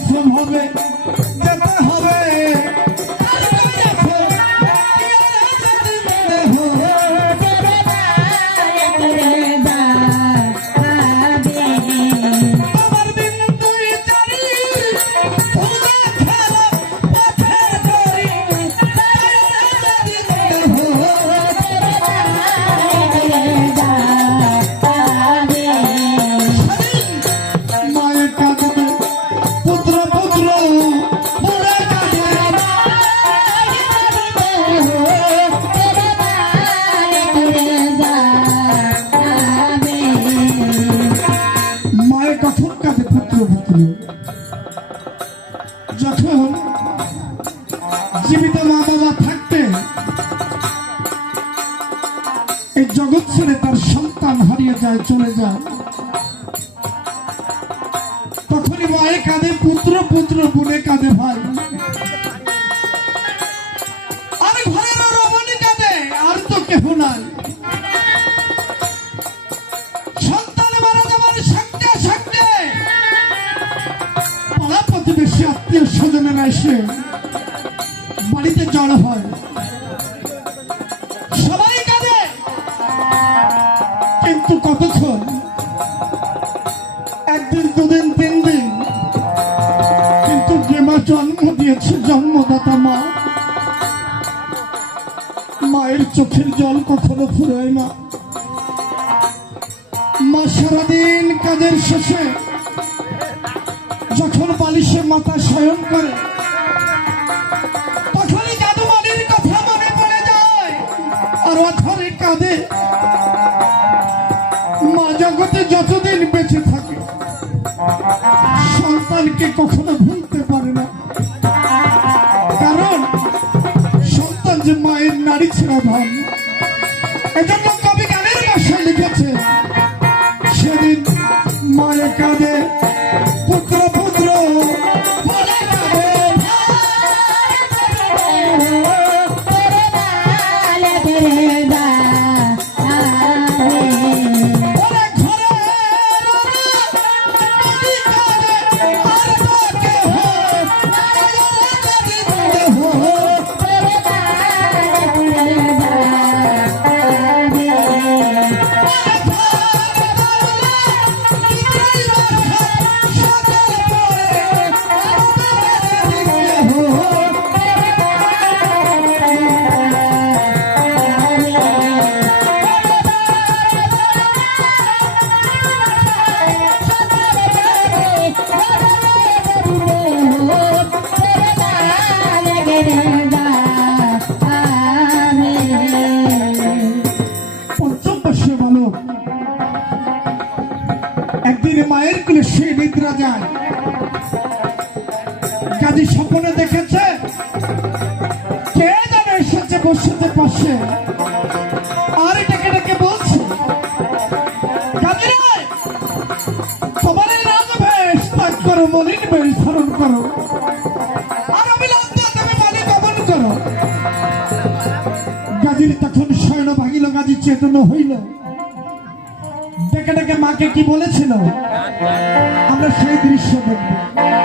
পরিশ্রম হবে, যেতে হবে। যখন জীবিত মা বাবা থাকতে এই জগৎ ছেড়ে তার সন্তান হারিয়ে যায়, চলে যায়, তখনই মায়ে কাঁদে, পুত্র পুত্র বলে কাঁদে ভাই। আর ঘরের রমণী কাঁদে, আর তো কেহ নাই। প্রতিবেশী আত্মীয় স্বজনেরা এসে বাড়িতে জড়ো হয়, সবাই কাঁদে। কিন্তু কতক্ষণ, একদিন, দুদিন, 3 দিন, কিন্তু যে মা জন্ম দিয়েছে, জন্মদাতা মা, মায়ের চোখের জল কখনো ফুরায় না। মা সারাদিন কাজের শেষে যখন বালিশে মাথা শয়ন করে, তখনই জাদুমণির কথা মনে পড়ে যায়, আর অথরে কাঁদে। মা জগতে যতদিন বেঁচে থাকে সন্তানকে কখনো ভুলতে পারে না, কারণ সন্তান যে মায়ের নারী ছেড়া ধন। এজন্য কবি গানের ভাষায় লিখেছে, সেদিন মায়ে কাঁদে, পুত্র পুত্র বলে কাঁদে। একদিন মায়ের কোলে সে নিদ্রা যায়, কাজী স্বপ্নে দেখেছে কে যেন এসেছে বসেছে পাশে, আর ডেকে ডেকে বলছে, তোমার এই রাজবেশ ত্যাগ করো, মলিন বেশ ধারণ করো, আর অবিলম্বে তুমি বাড়ি গমন করো। গাজীর তখন শয়ন ভাঙিল, গাজী চেতন হইল, ডেকে ডেকে মাকে কি বলেছিল আমরা সেই দৃশ্য দেখব।